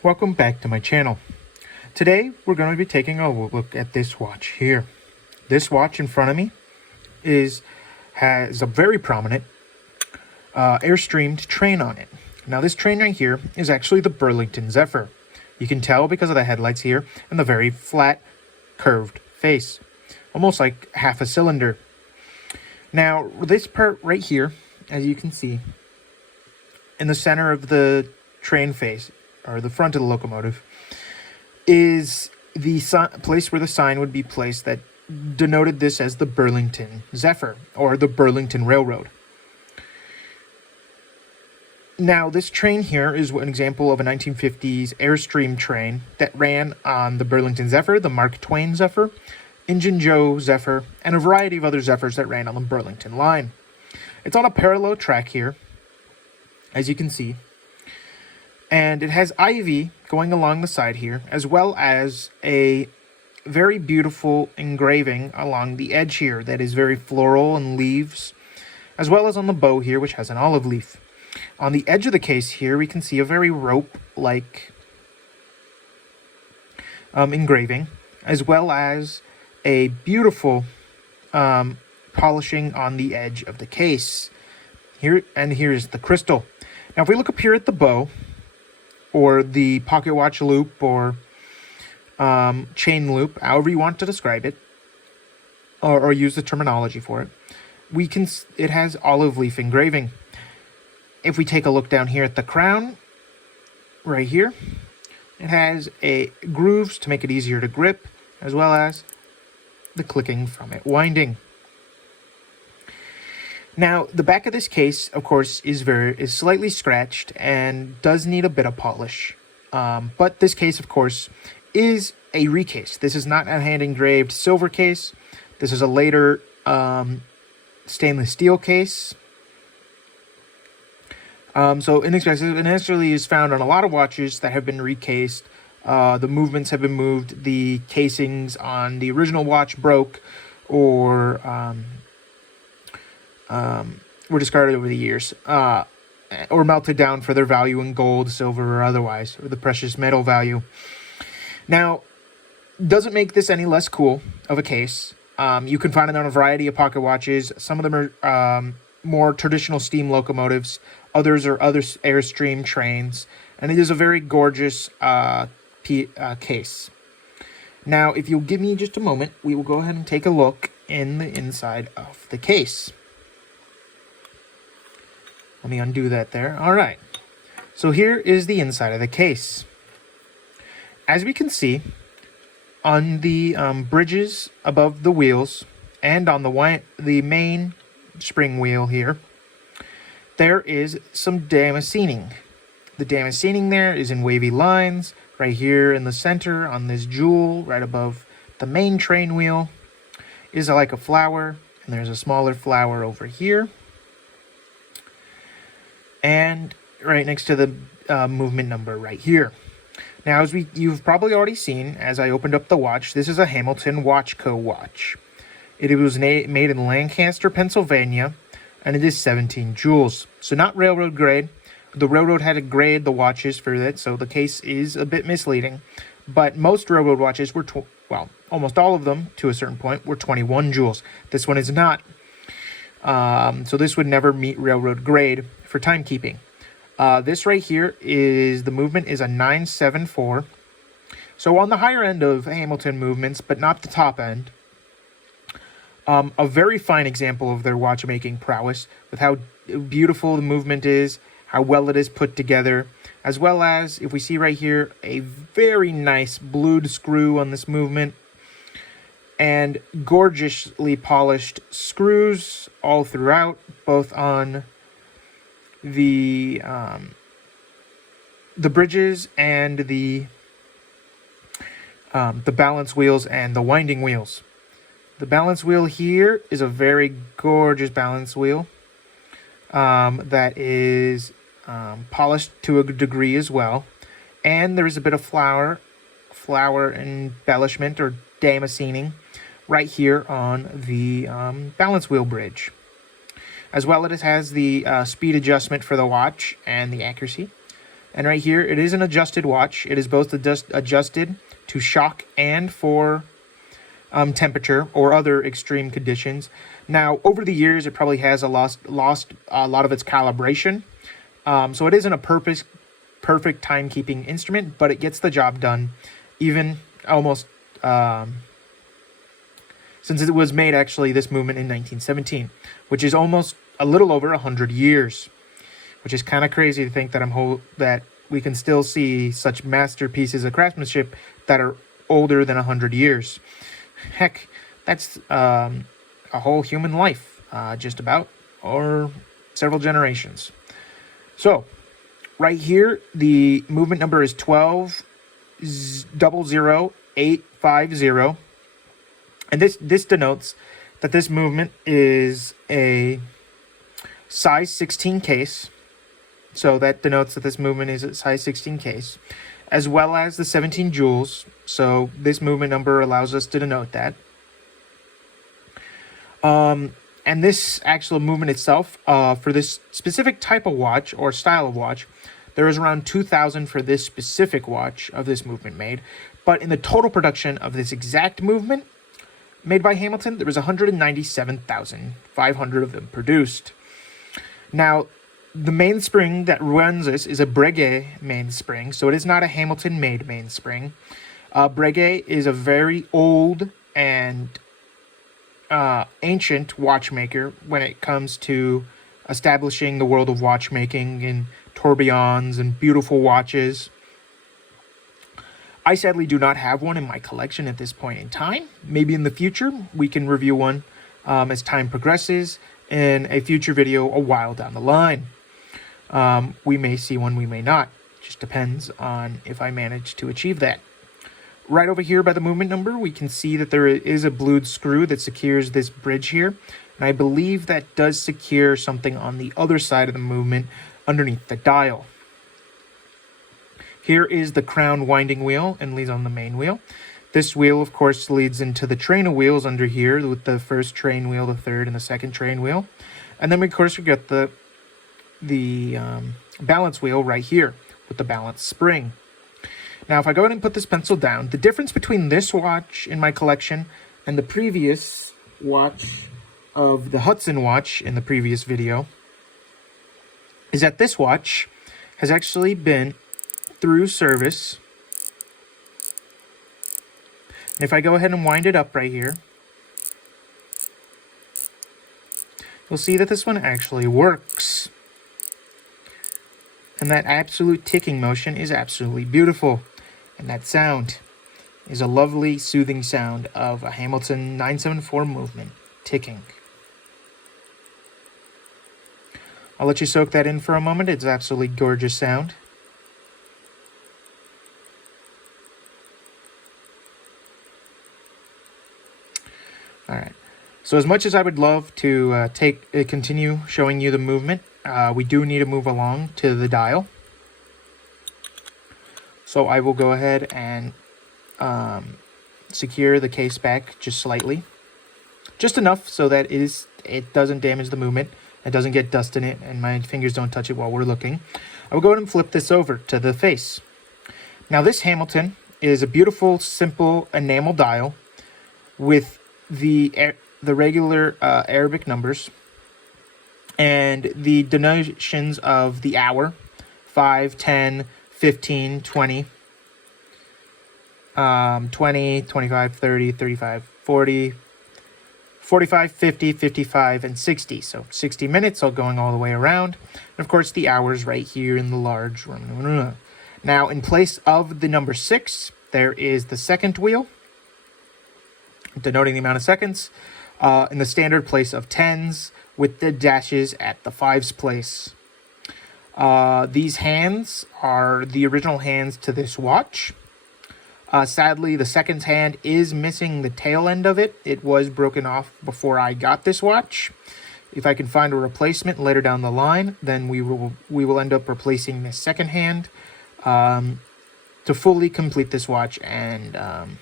Welcome back to my channel. Today we're going to be taking a look at this watch here. This watch in front of me has a very prominent airstreamed train on it. Now this train right here is actually the Burlington Zephyr. You can tell because of the headlights here and the very flat curved face, almost like half a cylinder. Now this part right here, as you can see in the center of the train face, or the front of the locomotive, is the place where the sign would be placed that denoted this as the Burlington Zephyr, or the Burlington Railroad. Now, this train here is an example of a 1950s Airstream train that ran on the Burlington Zephyr, the Mark Twain Zephyr, Injun Joe Zephyr, and a variety of other Zephyrs that ran on the Burlington line. It's on a parallel track here, as you can see. And it has ivy going along the side here, as well as a very beautiful engraving along the edge here that is very floral and leaves, as well as on the bow here, which has an olive leaf. On the edge of the case here, we can see a very rope-like engraving, as well as a beautiful polishing on the edge of the case. Here's the crystal. Now, if we look up here at the bow, or the pocket watch loop, or chain loop, however you want to describe it, or use the terminology for it, it has olive leaf engraving. If we take a look down here at the crown, right here, it has grooves to make it easier to grip, as well as the clicking from it winding. Now, the back of this case, of course, is slightly scratched and does need a bit of polish. But this case, of course, is a recase. This is not a hand-engraved silver case. This is a later stainless steel case. So inexpensive, and necessarily is found on a lot of watches that have been recased. The movements have been moved. The casings on the original watch broke, or were discarded over the years, or melted down for their value in gold, silver, or otherwise, or the precious metal value. Now, doesn't make this any less cool of a case. You can find it on a variety of pocket watches. Some of them are more traditional steam locomotives. Others are other Airstream trains. And it is a very gorgeous case. Now, if you'll give me just a moment, we will go ahead and take a look in the inside of the case. Let me undo that there. All right. So here is the inside of the case. As we can see, on the bridges above the wheels and on the main spring wheel here, there is some damascening. The damascening there is in wavy lines right here in the center on this jewel right above the main train wheel is like a flower, and there's a smaller flower over here. And right next to the movement number right here. Now, as you've probably already seen, as I opened up the watch, this is a Hamilton Watch Co. watch. It was made in Lancaster, Pennsylvania, and it is 17 joules. So not railroad grade. The railroad had to grade the watches for that, so the case is a bit misleading. But most railroad watches were, almost all of them, to a certain point, were 21 joules. This one is not. So this would never meet railroad grade for timekeeping. This right here the movement is a 974. So on the higher end of Hamilton movements, but not the top end. A very fine example of their watchmaking prowess, with how beautiful the movement is, how well it is put together, as well as, if we see right here, a very nice blued screw on this movement, and gorgeously polished screws all throughout, both on the bridges and the balance wheels and the winding wheels. The balance wheel here is a very gorgeous balance wheel that is polished to a degree as well, and there is a bit of flower embellishment or damascening right here on the balance wheel bridge. As well, it has the speed adjustment for the watch and the accuracy. And right here, it is an adjusted watch. It is both adjusted to shock and for temperature or other extreme conditions. Now, over the years, it probably has lost a lot of its calibration. So it isn't a perfect timekeeping instrument, but it gets the job done, even almost since it was made, actually, this movement in 1917, which is almost a little over 100 years, which is kind of crazy to think that that we can still see such masterpieces of craftsmanship that are older than 100 years. Heck, that's a whole human life, just about, or several generations. So, right here, the movement number is 1200850. And this denotes that this movement is a size 16 case. So that denotes that this movement is a size 16 case, as well as the 17 joules. So this movement number allows us to denote that. And this actual movement itself, for this specific type of watch or style of watch, there is around 2,000 for this specific watch of this movement made. But in the total production of this exact movement made by Hamilton, there was 197,500 of them produced. Now, the mainspring that runs this is a Breguet mainspring, so it is not a Hamilton-made mainspring. Breguet is a very old and ancient watchmaker when it comes to establishing the world of watchmaking and tourbillons and beautiful watches. I sadly do not have one in my collection at this point in time. Maybe in the future we can review one as time progresses in a future video a while down the line. We may see one, we may not. Just depends on if I manage to achieve that. Right over here by the movement number, we can see that there is a blued screw that secures this bridge here. And I believe that does secure something on the other side of the movement underneath the dial. Here is the crown winding wheel and leads on the main wheel. This wheel, of course, leads into the train of wheels under here with the first train wheel, the third, and the second train wheel. And then, of course, we get the balance wheel right here with the balance spring. Now, if I go ahead and put this pencil down, the difference between this watch in my collection and the previous watch of the Hudson watch in the previous video is that this watch has actually been through service. And if I go ahead and wind it up right here, you'll see that this one actually works. And that absolute ticking motion is absolutely beautiful. And that sound is a lovely, soothing sound of a Hamilton 974 movement ticking. I'll let you soak that in for a moment. It's absolutely gorgeous sound. All right. So as much as I would love to continue showing you the movement, we do need to move along to the dial. So I will go ahead and secure the case back just slightly. Just enough so that it doesn't damage the movement. It doesn't get dust in it, and my fingers don't touch it while we're looking. I will go ahead and flip this over to the face. Now this Hamilton is a beautiful, simple enamel dial with the regular Arabic numbers and the denotations of the hour, 5, 10, 15, 20, 20, 25, 30, 35, 40, 45, 50, 55, and 60. So 60 minutes, all going all the way around. And of course, the hours right here in the large room. Now, in place of the number 6, there is the second wheel, denoting the amount of seconds, in the standard place of 10s, with the dashes at the 5s place. These hands are the original hands to this watch. Sadly, the second hand is missing the tail end of it. It was broken off before I got this watch. If I can find a replacement later down the line, then we will end up replacing the second hand to fully complete this watch and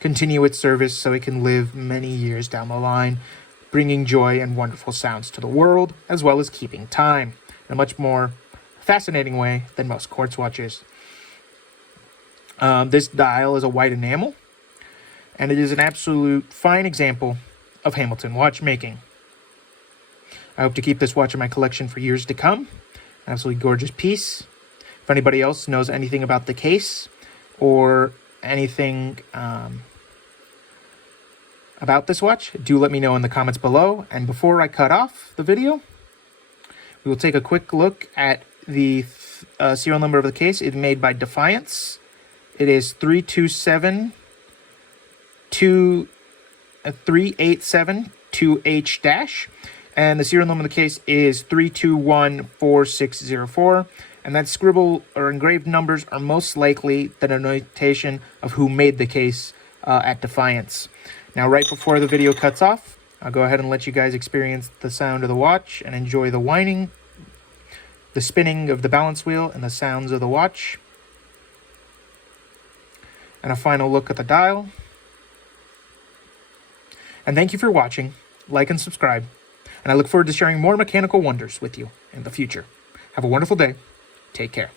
continue its service so it can live many years down the line, bringing joy and wonderful sounds to the world, as well as keeping time in a much more fascinating way than most quartz watches. This dial is a white enamel, and it is an absolute fine example of Hamilton watchmaking. I hope to keep this watch in my collection for years to come. Absolutely gorgeous piece. If anybody else knows anything about the case or anything about this watch, do let me know in the comments below. And before I cut off the video, we will take a quick look at the serial number of the case. It's made by Defiance. It is 387-2H-, and the serial number of the case is 3214604. And that scribble or engraved numbers are most likely the denotation of who made the case at Defiance. Now, right before the video cuts off, I'll go ahead and let you guys experience the sound of the watch and enjoy the whining, the spinning of the balance wheel, and the sounds of the watch. And a final look at the dial. And thank you for watching. Like and subscribe. And I look forward to sharing more mechanical wonders with you in the future. Have a wonderful day. Take care.